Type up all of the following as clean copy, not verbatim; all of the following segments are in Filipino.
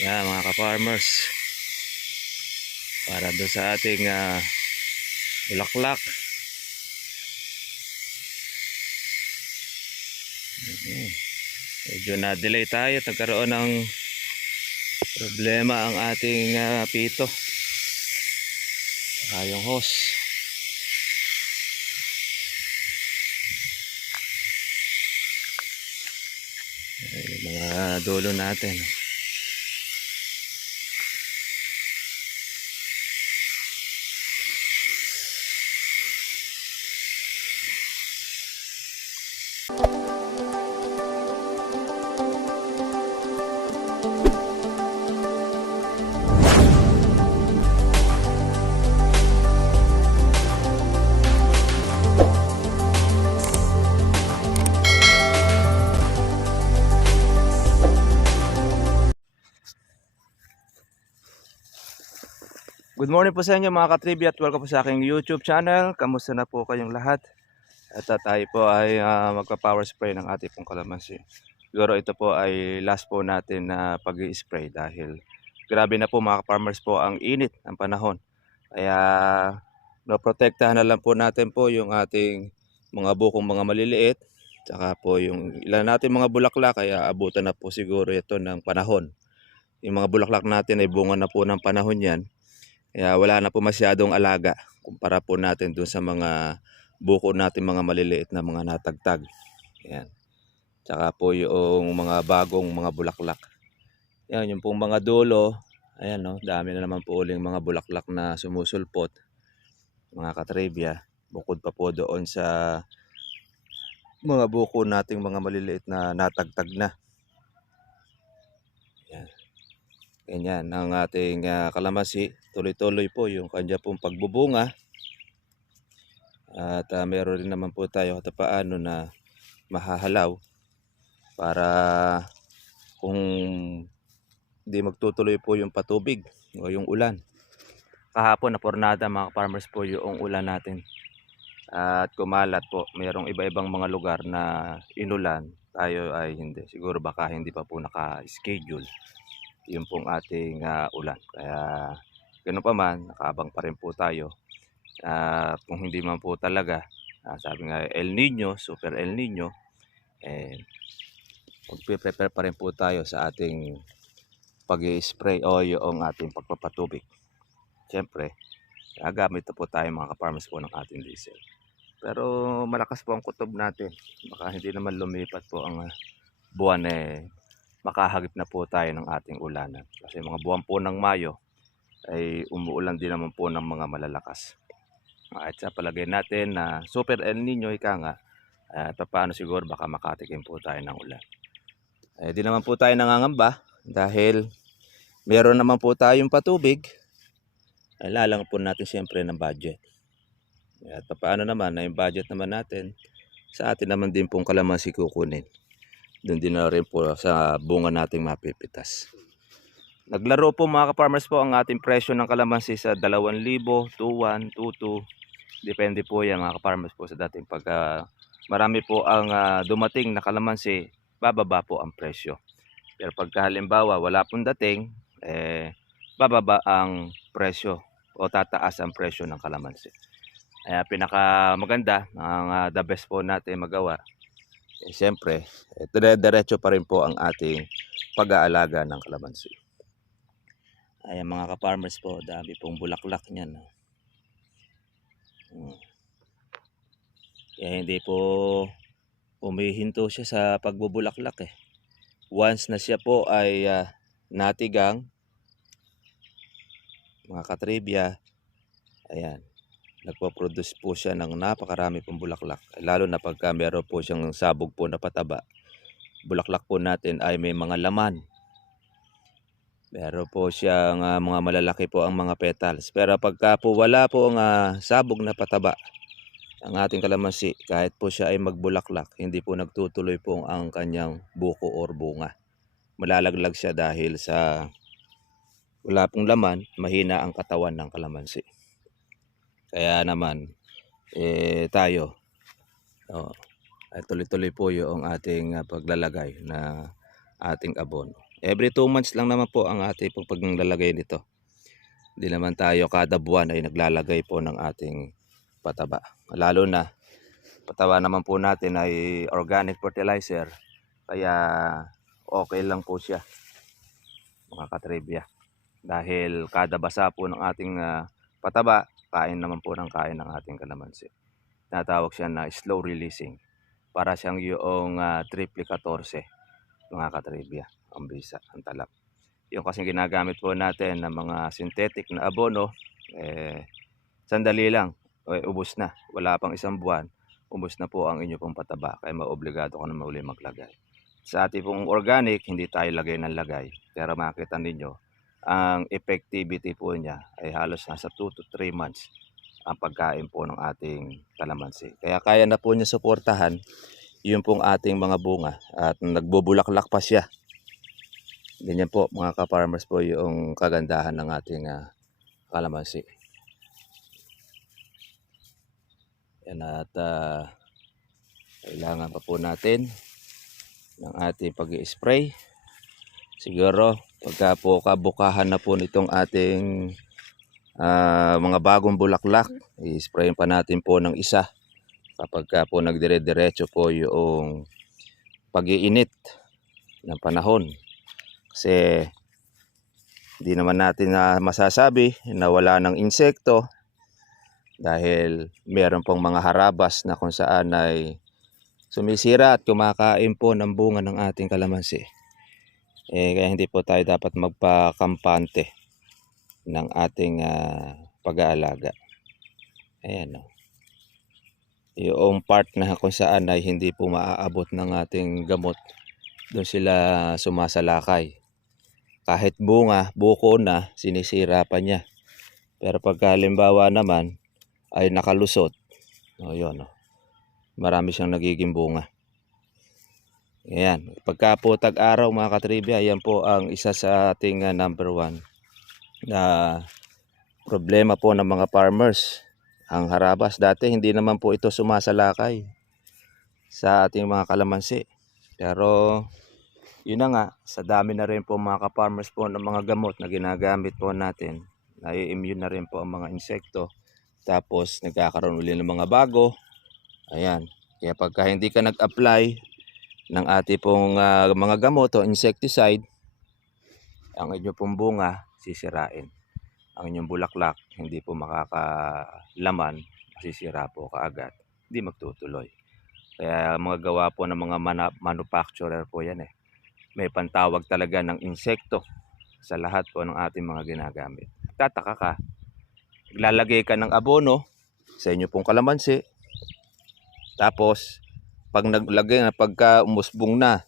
Yan mga ka-farmers, para doon sa ating bulaklak. Medyo na-delay tayo, nagkaroon ng problema ang ating pito saka yung hose. Yung mga dulo natin. Good morning po sa inyo mga ka-trivia at welcome po sa aking YouTube channel. Kamusta na po kayong lahat? At tayo po ay magpa-power spray ng ating pong kalamansi. Siguro ito po ay last po natin na pag-i-spray dahil grabe na po mga farmers po ang init ng panahon. Kaya naprotektahan na lang po natin po yung ating mga bukong mga maliliit. Tsaka po yung ilan natin mga bulaklak, kaya abutan na po siguro ito ng panahon. Yung mga bulaklak natin ay bunga na po ng panahon yan. Kaya wala na po masyadong alaga kumpara po natin dun sa mga buko natin mga maliliit na mga natagtag. Ayan. Tsaka po yung mga bagong mga bulaklak. Ayan, yung pong mga dulo. Ayan, no, dami na naman po uling mga bulaklak na sumusulpot. Mga katribya. Bukod pa po doon sa mga buko nating mga maliliit na natagtag na. Ayan. Ganyan ang ating kalamansi. Tuloy-tuloy po yung kanya pong pagbubunga. At meron rin naman po tayo kahit paano na mahahalaw para kung di magtutuloy po yung patubig o yung ulan. Kahapon napornada mga farmers po yung ulan natin. At kumalat po, mayroong iba-ibang mga lugar na inulan. Tayo ay hindi. Siguro baka hindi pa po naka-schedule yung pong ating ulan. Kaya ganoon pa man, nakaabang pa rin po tayo. Kung hindi man po talaga, sabi nga El Nino, Super El Nino, magpe-prepare pa rin po tayo sa ating pag-i-spray o yung ating pagpapatubig. Siyempre, gagamit na po tayo mga ka-farmers po ng ating diesel. Pero malakas po ang kutob natin. Baka hindi naman lumipat po ang buwan, makahagip na po tayo ng ating ulanan. Kasi mga buwan po ng Mayo ay umuulan din naman po ng mga malalakas. At sa palagay natin na Super El Nino ika nga, paano siguro baka makatikim po tayo ng ulan. Di naman po tayo nangangamba dahil meron naman po tayong patubig. Lalang po natin siyempre ng budget. At paano naman na yung budget naman natin, sa atin naman din pong kalamansi kukunin. Doon din na rin po sa bunga nating mapipitas. Naglaro po mga ka-farmers po ang ating presyo ng kalamansi sa 2,000, 2,1, 2,2. Depende po yan mga ka-farmers po sa dating pagka marami po ang dumating na kalamansi, bababa po ang presyo. Pero pagka halimbawa wala pong dating, bababa ang presyo o tataas ang presyo ng kalamansi. Kaya pinaka maganda, ang the best po natin magawa, siyempre, diretso pa rin po ang ating pag-aalaga ng kalamansi. Ayan mga ka-farmers po, dami pong bulaklak niyan. Kaya hindi po umihinto siya sa pagbubulaklak eh. Once na siya po ay natigang, mga katribya, ayan, nagpo-produce po siya ng napakarami pong bulaklak. Lalo na pagka meron po siyang sabog po na pataba. Bulaklak po natin ay may mga laman. Meron po siyang mga malalaki po ang mga petals. Pero pagka po wala po ang sabog na pataba, ang ating kalamansi, kahit po siya ay magbulaklak, hindi po nagtutuloy po ang kanyang buko or bunga. Malalaglag siya dahil sa wala pong laman, mahina ang katawan ng kalamansi. Kaya naman, tayo, ay tuloy-tuloy po yung ating paglalagay na ating abono. Every 2 months lang naman po ang ating paglalagay nito. Hindi naman tayo kada buwan ay naglalagay po ng ating pataba. Lalo na pataba naman po natin ay organic fertilizer. Kaya okay lang po siya mga katribya. Dahil kada basa po ng ating pataba, kain naman po ng kain ng ating kalamansi. Tinatawag siya na slow releasing. Para siyang yung triple 14 mga katribya. Ang bisa, ang talap. Yung kasi ginagamit po natin ng mga synthetic na abono, sandali lang, ubos na. Wala pang isang buwan, ubos na po ang inyo pong pataba. Kaya maobligado ka na muli maglagay. Sa ating pong organic, hindi tayo lagay ng lagay. Pero makita ninyo, ang effectivity po niya ay halos nasa 2 to 3 months ang pagkain po ng ating kalamansi. Kaya kaya na po niya suportahan yung pong ating mga bunga at nagbubulaklak pa siya. Ganyan po mga ka-farmers po yung kagandahan ng ating kalamansi. Yan at kailangan pa po natin ng ating pag-i-spray. Siguro pagka po kabukahan na po nitong ating mga bagong bulaklak, i-sprayin pa natin po ng isa kapag po nagdire-diretso po yung pag-iinit ng panahon. Kasi hindi naman natin masasabi na wala ng insekto dahil meron pong mga harabas na kung saan ay sumisira at kumakain po ng bunga ng ating kalamansi. Kaya hindi po tayo dapat magpakampante ng ating pag-aalaga. Ayan o. Yung part na kung saan ay hindi po maaabot ng ating gamot, doon sila sumasalakay. Kahit bunga, buko na, sinisira pa niya. Pero pagka halimbawa naman ay nakalusot, yun, marami siyang nagiging bunga. Ayan, pagka po tag-araw mga katribya, yan po ang isa sa ating number 1 na problema po ng mga farmers. Ang harabas, dati hindi naman po ito sumasalakay sa ating mga kalamansi. Pero yun na nga, sa dami na rin po mga ka-farmers po ng mga gamot na ginagamit po natin, nai-immune na rin po ang mga insekto. Tapos nagkakaroon uli ng mga bago. Ayan, kaya pagka hindi ka nag-apply ng ating pong mga gamot o insecticide, ang inyong pong bunga sisirain. Ang inyong bulaklak hindi po makakalaman, masisira po kaagad, hindi magtutuloy. Kaya mga gawa po ng mga manufacturer po yan May pantawag talaga ng insekto sa lahat po ng ating mga ginagamit. Tataka ka, lalagay ka ng abono sa inyo pong kalamansi, tapos pag naglagay na, pagka umusbong na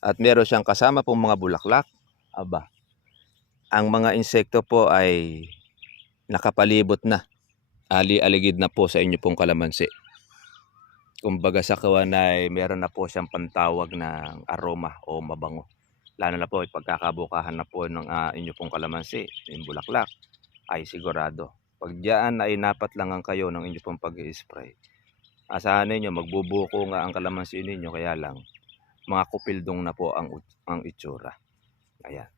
at meron siyang kasama pong mga bulaklak, aba, ang mga insekto po ay nakapalibot na, ali-aligid na po sa inyo pong kalamansi. Kumbaga sa kawan ay meron na po siyang pantawag ng aroma o mabango. Lalo na po pagkakabukahan na po ng inyo pong kalamansi, yung bulaklak, ay sigurado. Pag diyan ay napatlangan kayo ng inyo pong pag-i-spray, asahan ninyo magbubuko nga ang kalamansi ninyo, kaya lang mga kupildong na po ang itsura. Ayan.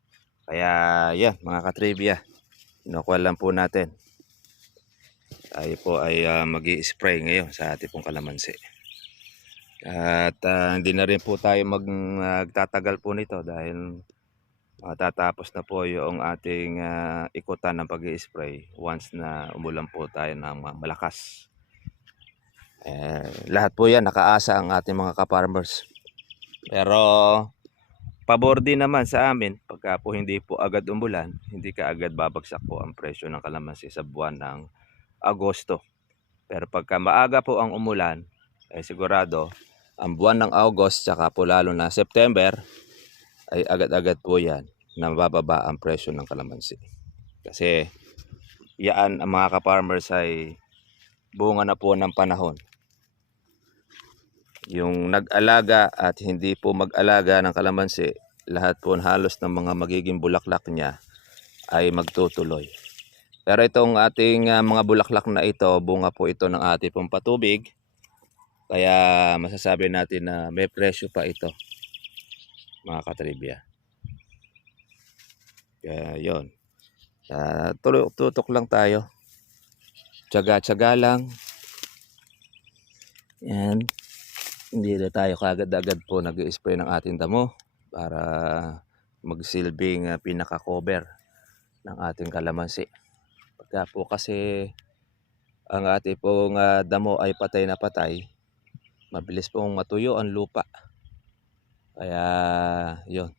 Kaya yan mga katribya, inukuha lang po natin. Tayo po ay mag-i-spray ngayon sa ating pong kalamansi. At hindi na rin po tayo magtatagal po nito dahil tatapos na po yung ating ikutan ng pag-i-spray once na umulan po tayo ng malakas. Lahat po yan nakaasa ang ating mga ka-farmers. Pero pabor din naman sa amin pagka po hindi po agad umulan, hindi ka agad babagsak po ang presyo ng kalamansi sa buwan ng Agosto. Pero pagka maaga po ang umulan, sigurado ang buwan ng August saka po lalo na September ay agad-agad po yan na mababa ang presyo ng kalamansi. Kasi yan ang mga ka-farmers ay bunga na po ng panahon. Yung nag-alaga at hindi po mag-alaga ng kalamansi, lahat po halos ng mga magiging bulaklak niya ay magtutuloy. Pero itong ating mga bulaklak na ito, bunga po ito ng ating pong patubig. Kaya masasabi natin na may presyo pa ito mga katribya. Kaya yon, tutok lang tayo, tiyaga-tiyaga lang. Yan, hindi na tayo kaagad-agad po nag-i-spray ng ating damo para magsilbing pinaka-cover ng ating kalamansi. Pagka po kasi ang ating pong damo ay patay na patay, mabilis pong matuyo ang lupa. Kaya yon,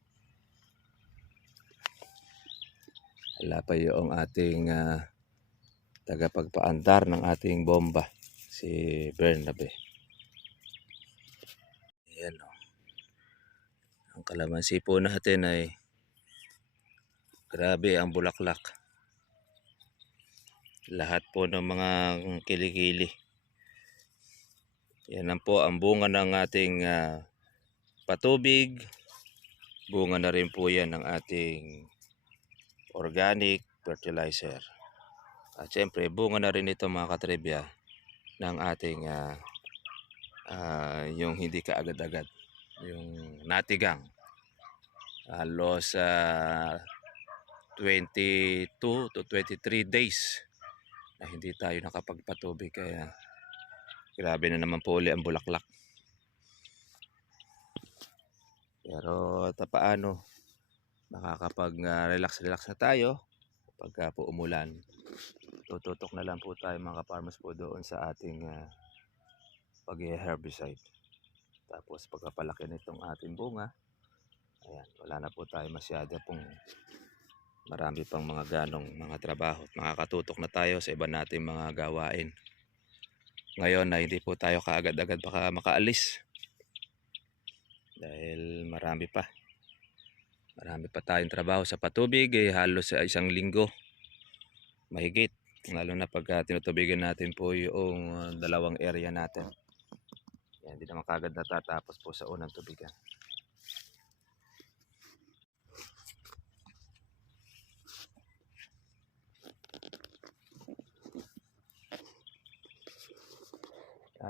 wala pa yung ating tagapagpaandar ng ating bomba, si Bernabe. Ayan o. Ang kalamansi po natin ay grabe ang bulaklak. Lahat po ng mga kilikili. Yan lang po ang bunga ng ating patubig. Bunga na rin po yan ng ating organic fertilizer. At syempre bunga na rin ito mga katribya ng ating yung hindi kaagad-agad, yung natigang. Halos 22 to 23 days na hindi tayo nakapagpatubig, kaya grabe na naman po uli ang bulaklak. Pero paano, makakapag-relax na tayo pagka po umulan. Tututok na lang po tayo mga farmers po doon sa ating pag-herbicide. Tapos pagkapalaki nitong ating bunga, ayan, wala na po tayo masyado pong marami pang mga ganong mga trabaho. Makakatutok na tayo sa iba nating mga gawain. Ngayon na hindi po tayo kaagad-agad baka makaalis. Dahil marami pa tayong trabaho sa patubig, halos sa isang linggo mahigit. Lalo na pagka tinutubigan natin po yung dalawang area natin. Yan, hindi naman kagad natatapos po sa unang tubigan.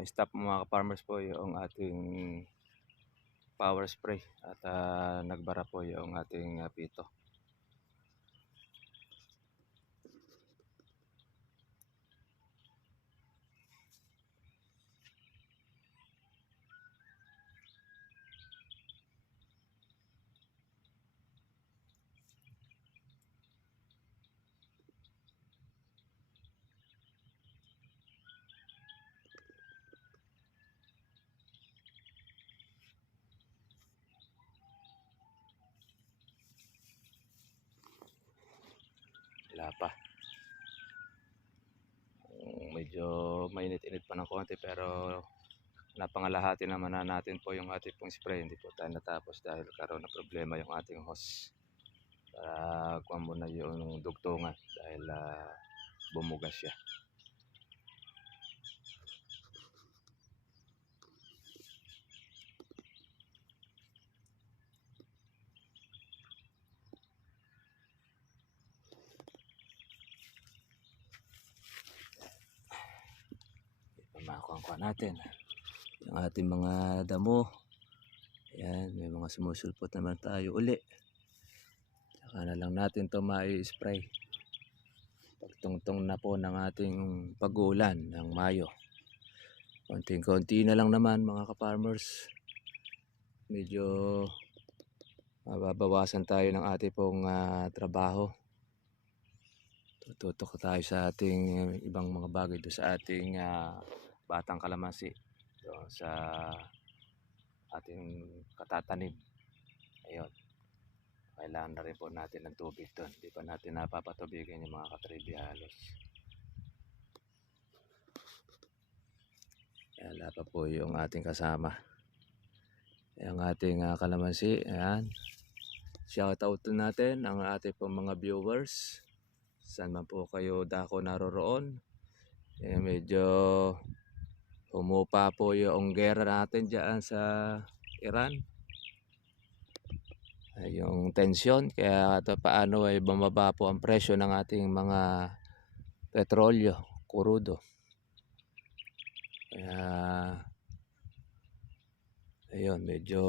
Stop mga farmers po yung ating power spray at nagbara po yung ating pito. Wala pa. Medyo mainit-init pa ng konti, pero napangalahati naman na natin po yung ating pong spray. Hindi po tayo natapos dahil karoon na problema yung ating hose. Para kuha muna yung dugtungan dahil bumugas siya. Makuha natin yung ating mga damo. Ayan, may mga sumusulpot naman tayo uli. Saka na lang natin to mai-spray pagtungtong na po ng ating pag-uulan ng Mayo. Konting-konti na lang naman mga ka-farmers. Medyo mababawasan tayo ng ating pong trabaho. Tututok tayo sa ating ibang mga bagay doon sa ating batang kalamansi, doon sa ating katatanim. Ayun, kailangan na rin po natin ng tubig doon. Hindi pa natin napapatubigan yung mga katribya halos. Wala pa po yung ating kasama, yung ating kalamansi. Ayan, shout out natin ang ating pong mga viewers saan man po kayo dako naroroon. Medyo humupa po yung gera natin dyan sa Iran, yung tensyon, kaya paano ay bumaba po ang presyo ng ating mga petrolyo, kurudo. Kaya ayun, medyo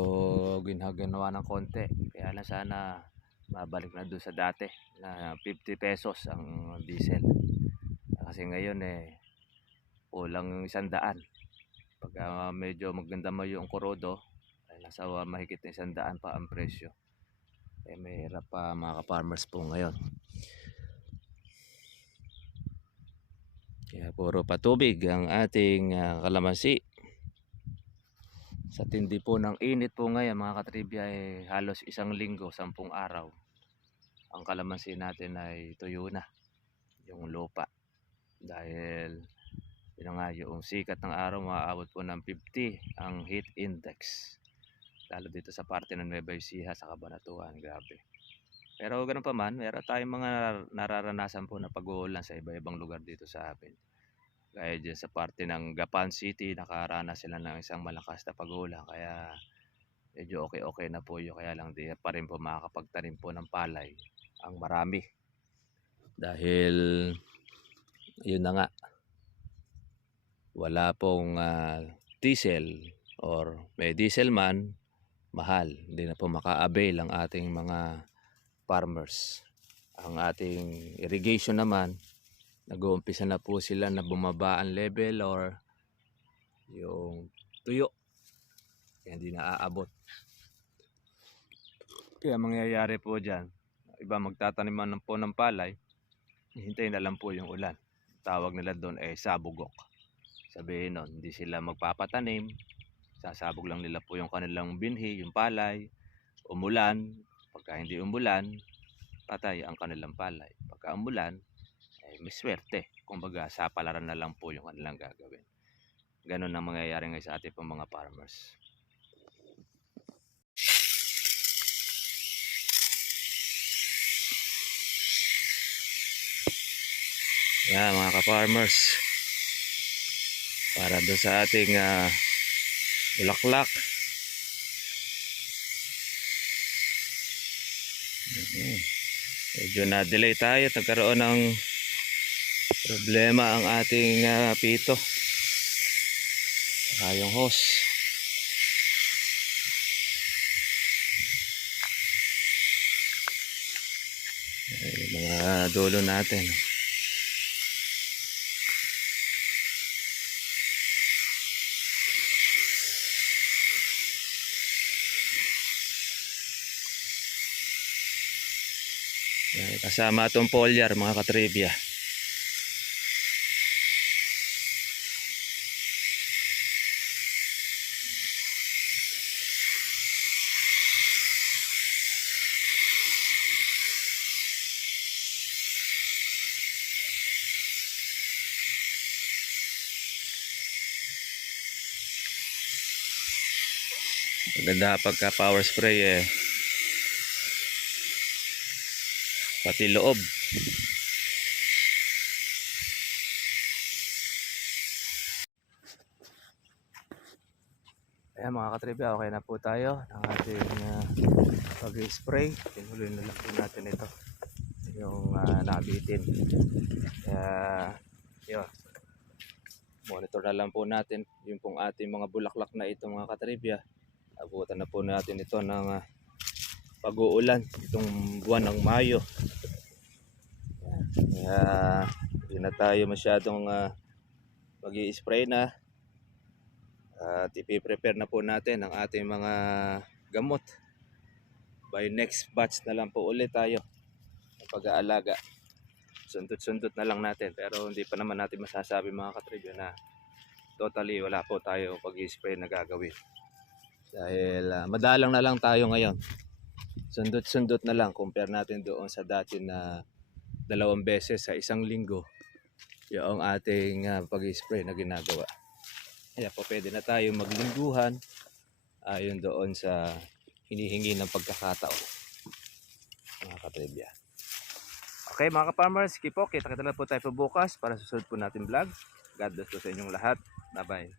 ginagawa ng konti. Kaya na sana mabalik na doon sa dati na 50 pesos ang diesel. Kasi ngayon kulang yung 100. Pag medyo maganda mo yung kurodo, ay nasa mahigit na 100 pa ang presyo. May hirap pa mga ka-farmers po ngayon. Kaya puro patubig ang ating kalamansi. Sa tindi po ng init po ngayon mga katribya, halos 1 linggo, 10 araw, ang kalamansi natin ay tuyo na yung lupa. Dahil yun nga, yung sikat ng araw maaabot po ng 50 ang heat index. Lalo dito sa parte ng Nueva Ecija sa Cabanatuan, grabe. Pero ganun pa man, meron tayong mga nararanasan po na pag-uulan sa iba-ibang lugar dito sa amin. Gaya dyan sa parte ng Gapan City, nakaranas sila ng isang malakas na pag-uulan. Kaya medyo okay na po yun. Kaya lang di pa rin po makakapagtanim po ng palay ang marami. Dahil yun na nga, wala pong diesel, or may diesel man, mahal. Hindi na po maka-avail ang ating mga farmers. Ang ating irrigation naman, nag-uumpisa na po sila na bumaba ang level or yung tuyo. Kaya hindi na aabot. Kaya mangyayari po dyan, iba magtataniman po ng palay, hintayin na lang po yung ulan. Tawag nila doon ay sabugok. Sabihin nun, hindi sila magpapatanim, sasabog lang nila po yung kanilang binhi, yung palay. Umulan, pagka hindi umulan, patay ang kanilang palay. Pagka umulan, may swerte. Kumbaga, sa palaran na lang po yung kanilang gagawin. Ganun ang mangyayari ngayon sa ating pong mga farmers. Yan mga ka-farmers, para doon sa ating bulaklak. Medyo na-delay tayo, nagkaroon ng problema ang ating pito, yung hose. Mga dulo natin. Kasama itong foliar mga katribya. Maganda pagka power spray pati loob. Ayan mga katribya, okay na po tayo ng ating pag-spray. Tinuloy na lang po natin ito, yung nabitin. Kaya yun, monitor na lang po natin yung pong ating mga bulaklak na ito mga katribya. Abutan na po natin ito ng pag-uulan itong buwan ng Mayo. Kaya hindi na tayo masyadong mag-i-spray na. At ipiprepare na po natin ang ating mga gamot. By next batch na lang po ulit tayo ng pag-aalaga. Sundot-sundot na lang natin. Pero hindi pa naman natin masasabi mga katribya na totally wala po tayo pag-i-spray na gagawin. Dahil madalang na lang tayo ngayon. Sundot-sundot na lang compare natin doon sa dati na 2 beses sa 1 linggo yung ating pag-spray na ginagawa. Kaya po pwede na tayo maglingguhan ayon doon sa hinihingi ng pagkakataon mga katribya. Okay mga ka-farmers, keep po, kita na po tayo po bukas para susunod po natin vlog. God bless po sa inyong lahat. Bye bye.